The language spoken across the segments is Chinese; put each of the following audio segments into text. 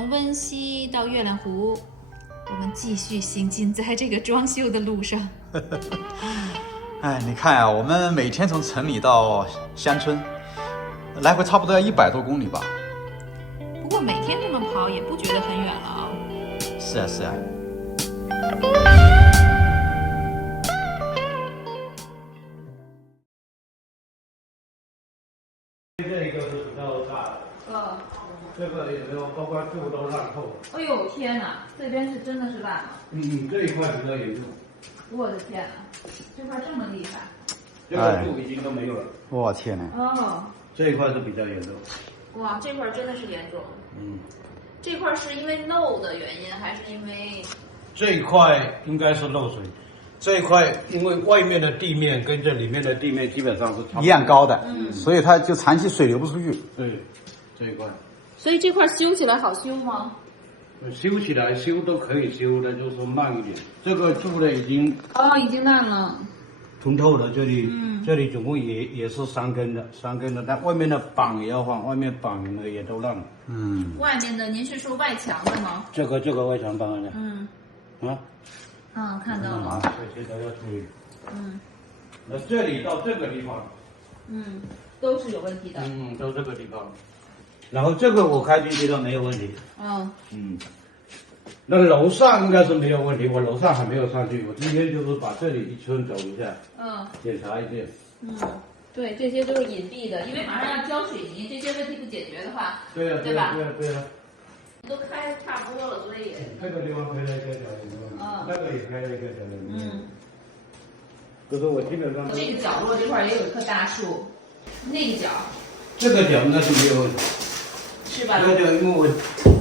从温溪到月亮湖，我们继续行进在这个装修的路上。哎，你看啊，我们每天从城里到乡村，来回差不多要100多公里吧。不过每天这么跑也不觉得很远了啊。是啊，是啊。这一个是比较大的，这个也没有，包括柱都烂透了。哎呦天哪，这边是真的是烂了。这一块比较严重。我的天哪，这块这么厉害。这个柱已经都没有了。我天哪！哦。这一块是比较严重。哇，这块真的是严重。这块是因为漏的原因，还是因为？这一块应该是漏水。这一块因为外面的地面跟这里面的地面基本上是差不多一样高的，所以它就长期水流不出去。对，这一块。所以这块修起来好修吗？修起来修都可以修的，就是说慢一点。这个柱呢已经已经烂了。通透了，这里这里总共也是3根的，但外面的板也要换，外面板呢也都烂了。外面的您是说外墙的吗？这个外墙板的。看到了。这些都要注意。那这里到这个地方，都是有问题的。到这个地方，然后这个我开进去都没有问题。那楼上应该是没有问题，我楼上还没有上去，我今天就是把这里一圈走一下，检查一遍。对，这些都是隐蔽的，因为马上要浇水泥，这些问题不解决的话，对呀，对吧？对呀。都开差不多了，所以这个地方开了一个小圆洞，那个也开了一个小圆洞。就是我基本上这个角落这块也有一棵大树，那个角，这个角那是没有问题，是吧？这个角因为我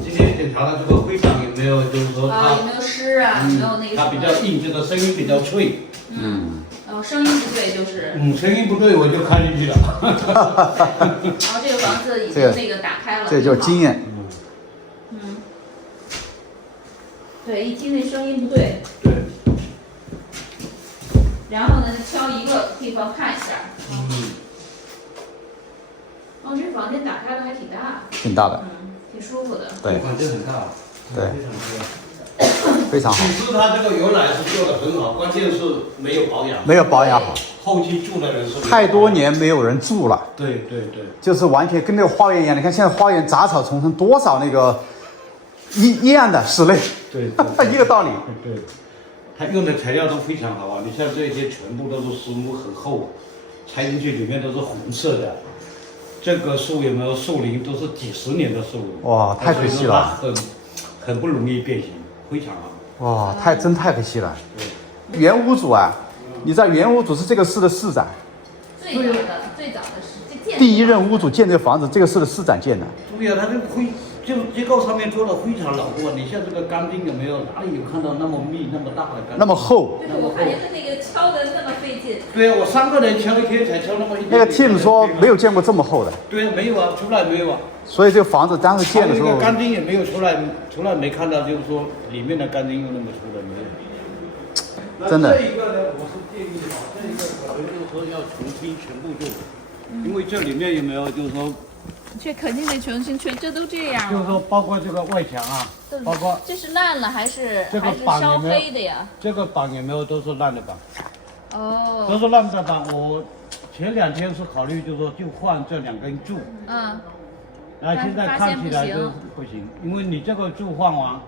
今天检查了这个灰板有没有，就是说它有没有湿啊？有没有那个？它比较硬，这个声音比较脆。声音不对就是。声音不对我就开进去了。然后这个房子已经那个打开了，这就是经验。对，一听那声音不对。对。然后呢，挑一个地方看一下。这房间打开的还挺大。挺大的。挺舒服的。对。房间很大。对。非常大。非常好。其实它这个原来是做的很好，关键是没有保养。没有保养好。后期住的人是太多年没有人住了。对。就是完全跟那个花园一样，你看现在花园杂草丛生，多少那个一样的室内。对，一个道理。对，它用的材料都非常好啊！你像这些全部都是实木，很厚，拆进去里面都是红色的。这个树有没有树龄都是几十年的树龄。哇，太可惜了。很不容易变形，非常好。哇，太可惜了。对。原屋主啊，你知道原屋主是这个市的市长。最早的是第一任屋主建这个房子，这个市的市长建的。对呀，他这个就结构上面做的非常牢固。你像这个钢筋有没有哪里有看到那么密那么大的钢筋？那么厚。对，我感觉他那个敲的那么费劲。对呀，我3个人敲一天才敲那么一点。那个 team 说没有见过这么厚的。对呀，没有啊，从来没有啊。所以这个房子当时建的时候，钢筋也没有出来，从来没看到，就是说里面的钢筋有那么粗的没有。真的。这一个呢，我是建议这一个可能就是说要重新全部做，因为这里面有没有就是说。这肯定得重新这都这样。就是说，包括这个外墙啊，包括这是烂了还是这个板烧黑的呀？这个板有没有都是烂的板？都是烂的板。我前2天是考虑就是说就换这2根柱。然后现在看起来就不行，因为你这个柱换完，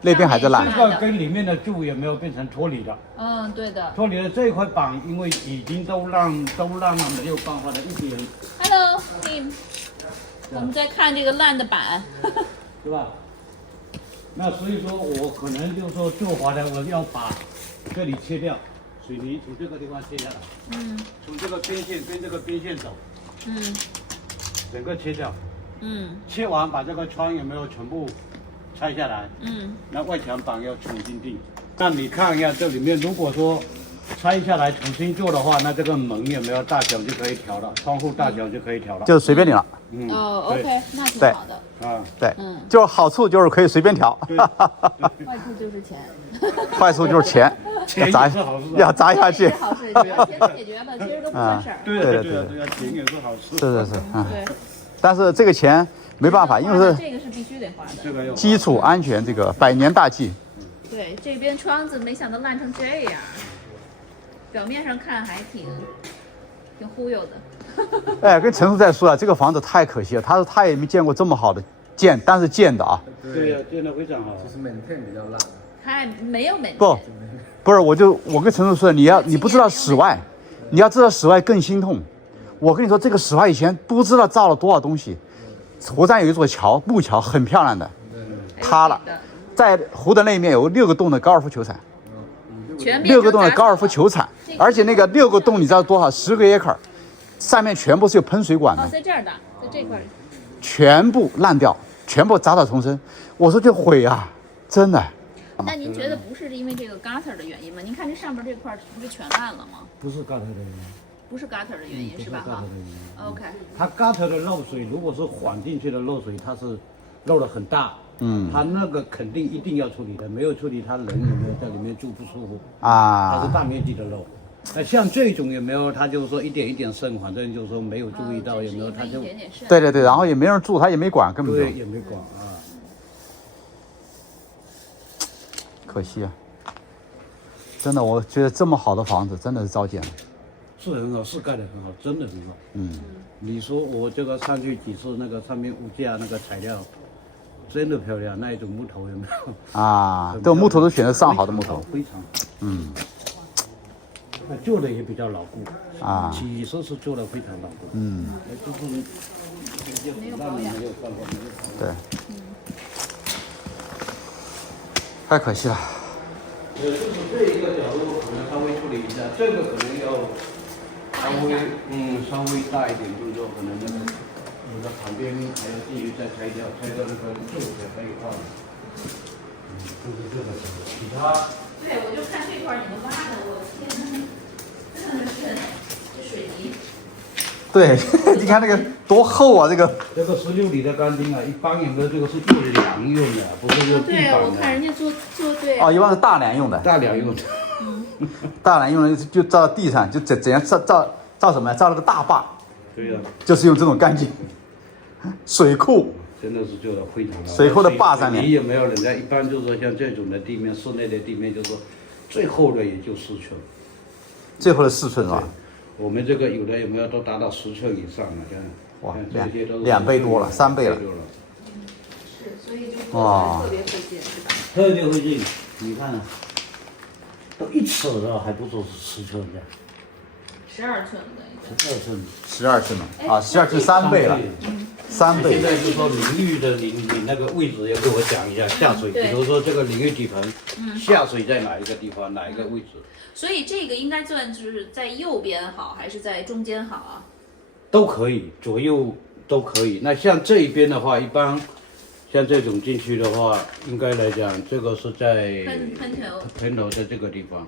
那边还在烂。这个跟里面的柱有没有变成脱离了？对的。脱离了这一块板，因为已经都烂了，没有办法的一点。Hello， 我们在看这个烂的板，是吧？那所以说我可能就是说做法呢，我要把这里切掉，水泥从这个地方切下来，从这个边线跟这个边线走，整个切掉，切完把这个窗有没有全部拆下来，那外墙板要重新钉。那你看一下这里面，如果说拆下来重新做的话，那这个门有没有大小就可以调了，窗户大小就可以调了，就是随便你了。OK， 那挺好的。对，就好处就是可以随便调。坏处就是钱。坏处就是钱，要砸下去。好事，钱能解决了，其实都不算事儿。对，钱也是好事。是。但是这个钱没办法，因为这个是必须得花的。这个要基础安全这个百年大计。对，这边窗子没想到烂成这样，表面上看还挺忽悠的。哎，跟陈叔在说啊，这个房子太可惜了，他说他也没见过这么好的建，但是建的啊。对呀，建的非常好。就是maintain比较烂。还没有美。不是，我跟陈叔说，你不知道室外，你要知道室外更心痛。我跟你说，这个室外以前不知道造了多少东西。湖上有一座桥，木桥很漂亮的，塌了。在湖的那一面有6个洞的高尔夫球场，6个洞的高尔夫球场，而且那个6个洞你知道多少？10个acre，上面全部是有喷水管的。哦，在这儿的，在这块。全部烂掉，全部杂草丛生。我说这毁啊，真的。那您觉得不是因为这个 gutter 的原因吗？您看这上面这块不是全烂了吗？不是 gutter 的原因。不是 gutter 的原因是吧？哈。OK。它 gutter 的漏水，如果是缓进去的漏水，它是漏得很大。它那个肯定一定要处理的，没有处理，他人有没有在里面住不舒服啊？它是大面积的漏。那像这种有没有？他就是说一点一点渗，反正就是说没有注意到有没有，他就对，然后也没人住，他也没管，根本对也没管啊。可惜啊，真的，我觉得这么好的房子真的是糟践了。是很好，是盖得很好，真的很好。你说我这个上去几次，那个上面物架那个材料。真的漂亮，那一种木头有没有？啊，这木头都选择上好的木头，非常好。那做的也比较牢固啊，其实是做的非常牢固。就是没有保养。对。太可惜了。就是这一个角度可能稍微处理一下，这个可能要稍微大一点动作，可能那个。我的旁边还要继续再拆掉，拆掉那个旧的可以换。就是这个程度，其他。对，我就看这块你们挖的，我天哪，真的是这水泥。对，你看那个多厚啊，这个。这个16里的钢筋啊，一般有的这个是做梁用的，不是用地板的。对，我看人家做对。哦，一般是大梁用的。大梁用的。大梁用的就照地上，就怎样照什么呀？照那个大坝。对呀。就是用这种钢筋。水库真的是做的非常好。水库的坝上面，你有没有人家一般就是说像这种的地面，室内的地面，就是说最厚的也就4寸，最厚的4寸是吧？我们这个有的有没有都达到10寸以上了，这样。哇，2倍多了，3倍了。是，所以就特别费劲，是吧？特别费劲，你看，都1尺了，还不说是10寸的。12寸的。12寸。12寸了啊，12寸3倍了。3倍。现在就是说淋浴的你那个位置要给我讲一下下水，比如说这个淋浴底盆，下水在哪一个地方，哪一个位置？所以这个应该算就是在右边好，还是在中间好啊？都可以，左右都可以。那像这一边的话，一般像这种进去的话，应该来讲，这个是在喷头在这个地方。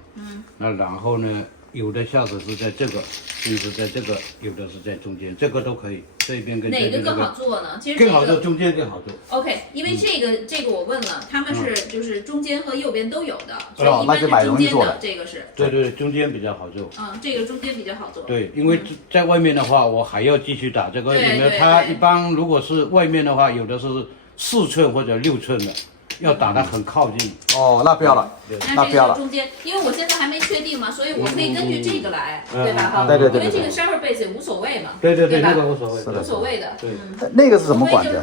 那然后呢？有的下水是在这个，就是在这个，有的是在中间，这个都可以。这边跟哪个更好做呢？其实更好做，中间更好做。OK， 因为这个我问了，他们是就是中间和右边都有的，所以一般是中间的这个是。对，中间比较好做。这个中间比较好做。对，因为在外面的话，我还要继续打这个，有没有？它一般如果是外面的话，有的是4寸或者6寸的。要打得很靠近哦，那不要了，那这个中间，因为我现在还没确定嘛，所以我可以根据这个来，对吧？哈，对，因为这个 shower base 也无所谓嘛，对，那个无所谓，无所谓的。对，那个是怎么管的？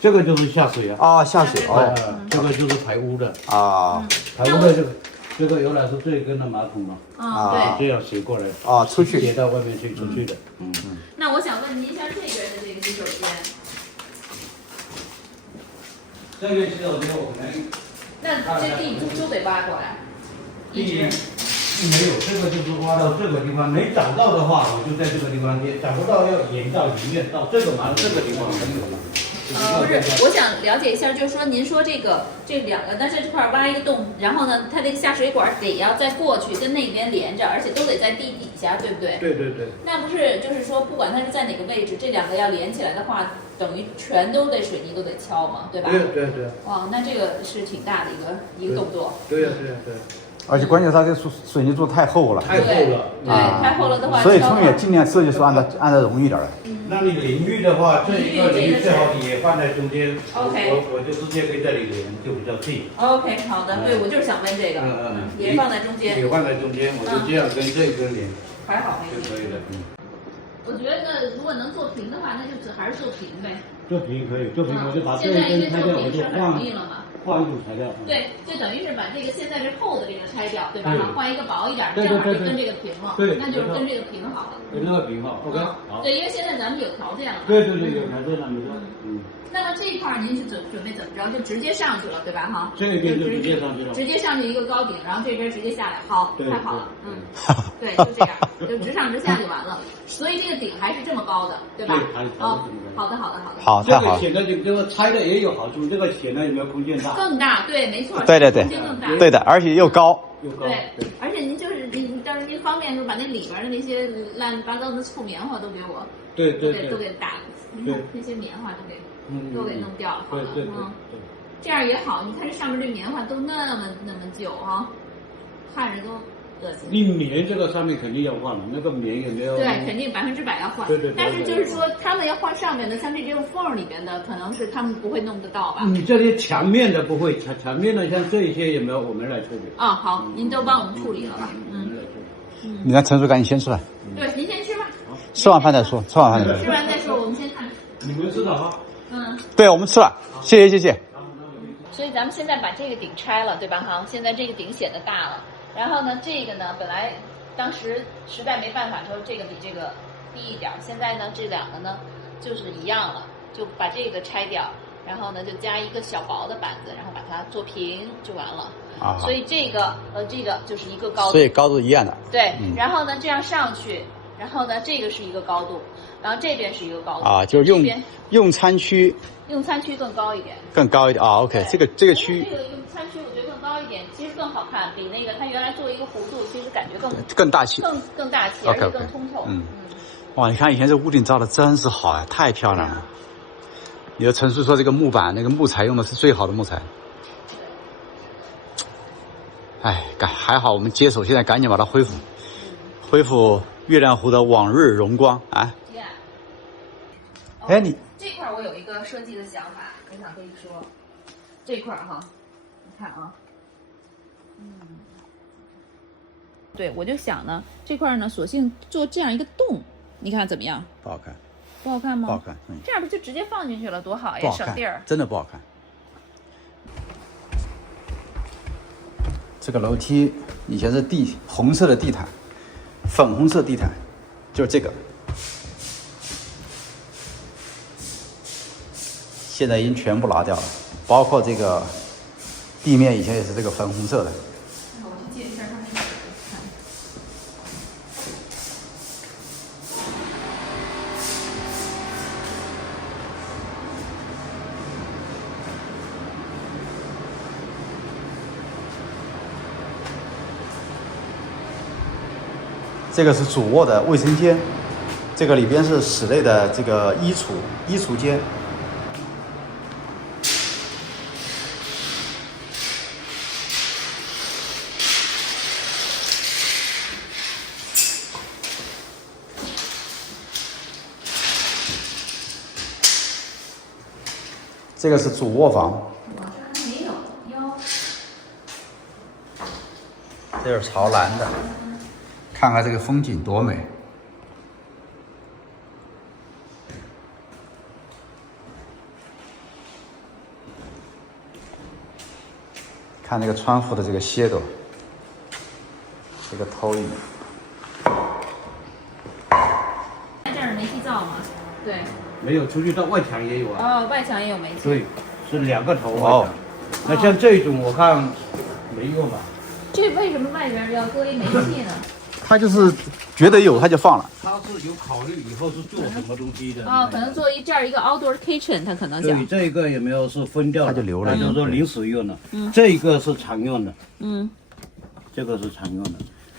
这个就是下水啊。啊，下水哦，这个就是排污的啊，排污的这个原来是这一根的马桶嘛，对，这样斜过来啊，出去斜到外面去出去的。那我想问您一下这边的这个洗手间，这边洗手间我可能。那这地都得挖过来，一直。没有，这个就是挖到这个地方，没找到的话，我就在这个地方接；找不到要沿到里面到这个这个地方才有了。不是，我想了解一下，就是说您说这两个，但是这块挖一个洞，然后呢，它这个下水管得要再过去，跟那边连着，而且都得在地底下，对不对？对。那不是就是说，不管它是在哪个位置，这两个要连起来的话，等于全都得水泥都得敲嘛，对吧？对。哇，那这个是挺大的一个动作。对呀。而且关键是它这水泥做太厚了，太厚了。对，太厚了的话，所以他们也尽量设计出按照容易点的。那你淋浴的话，这一个淋浴最好也放在中间。OK，我就直接跟这里连，就比较近。OK， 好的，对我就是想问这个，也放在中间，也放在中间，我就这样跟这根连，还好没就可以了。我觉得如果能做平的话，那就还是做平呗。做平可以，做平我就把这现在因为一根拆掉，我就做平是很容易了嘛。换一种材料。对，就等于是把这个现在这厚的这个拆掉，对吧？换一个薄一点，对正好就跟这个平了。对，那就是跟这个平好了。跟这个平好 ，OK。好。对，因为现在咱们有条件了。对，有条件了，没错。那么这一块您是准备怎么着？就直接上去了，对吧？哈。这边就直接上去了。直接上去一个高顶，然后这边直接下来，好，太好了，对，就这样，就直上直下就完了。所以这个顶还是这么高的，对吧？哦，好的。好，太好了。这个显得这个拆的也有好处，这个显得有没有空间大？更大，对，没错。对，空间更大。对的，而且又高。对，而且您就是您，但是您方便就把那里边的那些乱七八糟的臭棉花都给我，都给打，那些棉花都给弄掉了，好了，这样也好。你看这上面这棉花都那么久啊，看着都恶心。你棉这个上面肯定要换了，那个棉有没有？对，肯定100%要换。对。但是就是说，他们要换上面的，像这种缝里边的，可能是他们不会弄得到吧？你这些墙面的不会，墙面的像这一些有没有？我们来处理。啊，好，您都帮我们处理了吧？你让陈叔赶紧先出来。对，您先吃吧。吃完饭再说，吃完再说，我们先看。你们吃了哈？对，我们吃了，谢谢。所以咱们现在把这个顶拆了，对吧？哈，现在这个顶显得大了。然后呢，这个呢，本来当时实在没办法说这个比这个低一点，现在呢，这两个呢就是一样了，就把这个拆掉，然后呢就加一个小薄的板子，然后把它做平就完了。啊，所以这个就是一个高度，所以高度一样的。对，然后呢这样上去，然后呢这个是一个高度，然后这边是一个高度啊，就是用餐区更高一点，啊。OK， 这个区这个用餐区我觉得更高一点，其实更好看，比那个它原来做一个弧度，其实感觉更大气，更大气，而且更通透。哇，你看以前这屋顶造的真是好啊，太漂亮了。你的陈叔说这个木板那个木材用的是最好的木材。哎，还好我们接手，现在赶紧把它恢复月亮湖的往日荣光啊！哎，你这块我有一个设计的想法，我想跟你说，这块哈，你看啊，对，我就想呢，这块呢，索性做这样一个洞，你看怎么样？不好看，不好看吗？不好看，这样不就直接放进去了，多好呀，省地儿。真的不好看。这个楼梯以前是红色的地毯，粉红色地毯，就是这个。现在已经全部拿掉了，包括这个地面以前也是这个粉红色的。我去借一下他那个看。这个是主卧的卫生间，这个里边是室内的这个衣橱间。这个是主卧房。我这还没有哟。这是朝南的。看看这个风景多美！看那个窗户的这个楔头，这个投影。在这儿煤气灶吗？对。没有，出去到外墙也有啊。哦，外墙也有煤气。对，是2个头外墙。那像这种我看没用吧？这为什么外边要搁一煤气呢？他就是觉得有他就放了。他是有考虑以后是做什么东西的。可能做这儿一个 outdoor kitchen， 他可能想。对，这个有没有是分掉了？他就留了，就是说临时用的。这个是常用的。这个是常用的。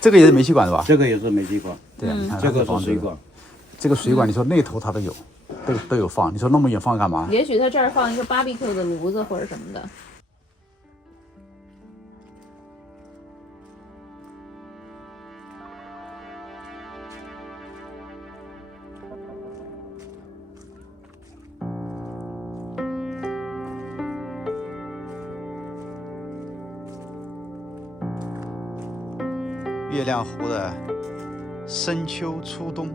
这个也是煤气管是吧？这个也是煤气管。对啊，这个是水管。这个水管，你说那头它都有，都有放。你说那么远放干嘛？也许他这儿放一个 barbecue 的炉子或者什么的。月亮湖的深秋初冬。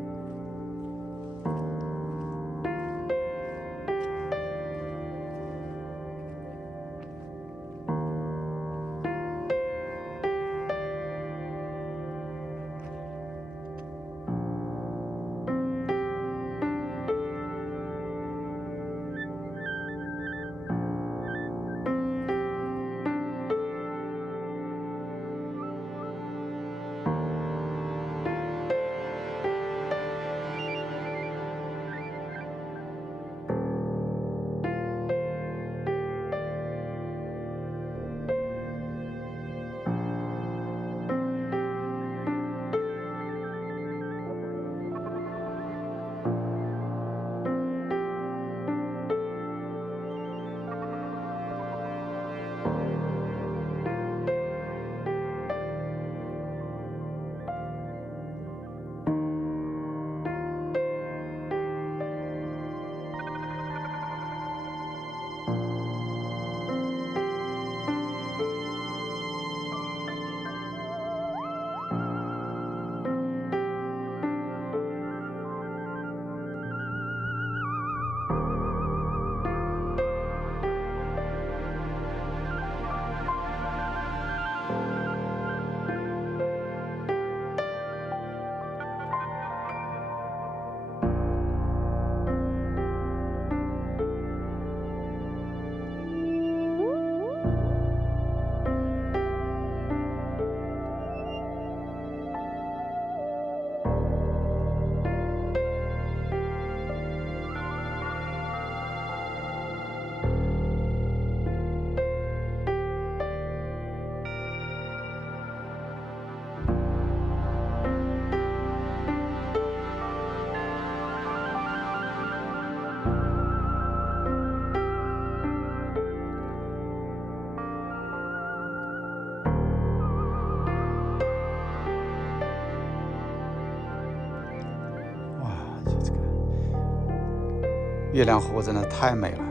月亮湖真的太美了，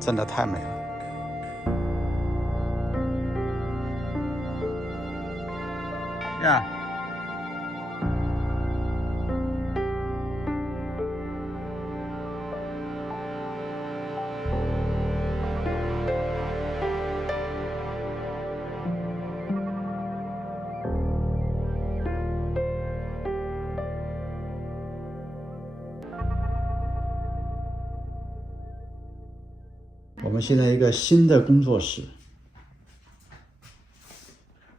真的太美了。呀，我们现在一个新的工作室，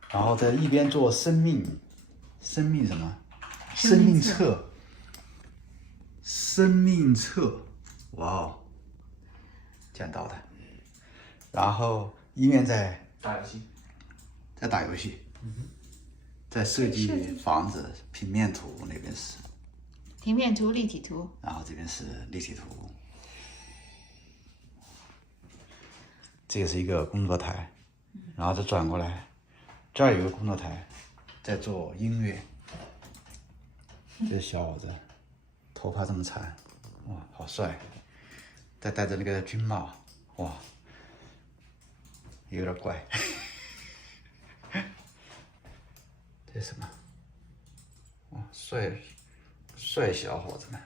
然后在一边做生命什么？生命册，生命册，哇哦，见到的。然后一面在打游戏，在打游戏，在设计房子平面图，那边是平面图、立体图，然后这边是立体图。这个是一个工作台，然后再转过来，这儿有个工作台，在做音乐。这小伙子，头发这么长，哇，好帅！再戴着那个军帽，哇，有点怪。这是什么？哇，帅小伙子们。